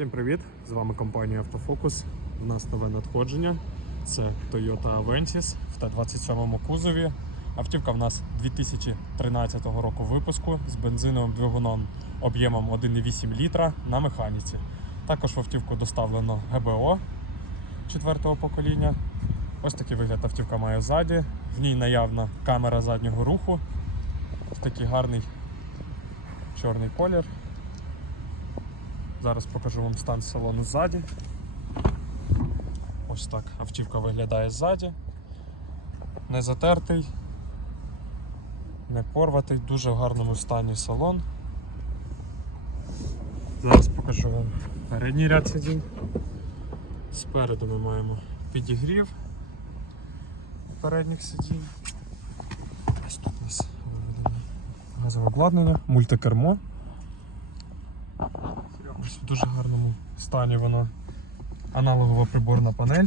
Всім привіт! З вами компанія Автофокус. У нас нове надходження. Це Toyota Avensis в Т-27 кузові. Автівка в нас 2013 року випуску з бензиновим двигуном об'ємом 1,8 літра на механіці. Також в автівку доставлено ГБО 4-го покоління. Ось такий вигляд автівка має ззаді. В ній наявна камера заднього руху. Ось такий гарний чорний колір. Зараз покажу вам стан салону ззаді. Ось так автівка виглядає ззаді. Не затертий, не порватий, дуже в гарному стані салон. Зараз покажу вам передній ряд сидінь. Спереду ми маємо підігрів передніх сидінь. Ось тут у нас виведено газове обладнання, мультикермо. В дуже гарному стані воно. Аналогова приборна панель.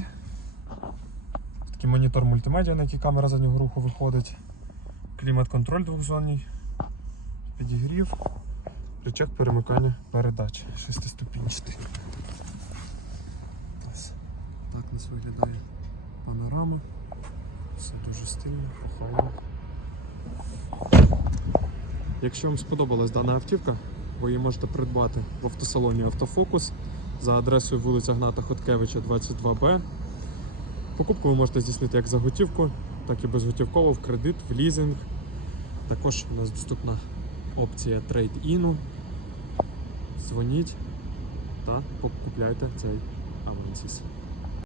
Такий монітор мультимедіа, на який камера заднього руху виходить. Клімат-контроль двохзонний, підігрів, рычаг перемикання передач шестиступінчатий. Так нас виглядає панорама. Все дуже стильно, охайно. Якщо вам сподобалась дана автівка, ви її можете придбати в автосалоні Автофокус за адресою вулиця Гната Хоткевича, 22Б. Покупку ви можете здійснити як за готівку, так і безготівково в кредит, в лізинг. Також у нас доступна опція трейд-іну. Дзвоніть та покупляйте цей Avensis.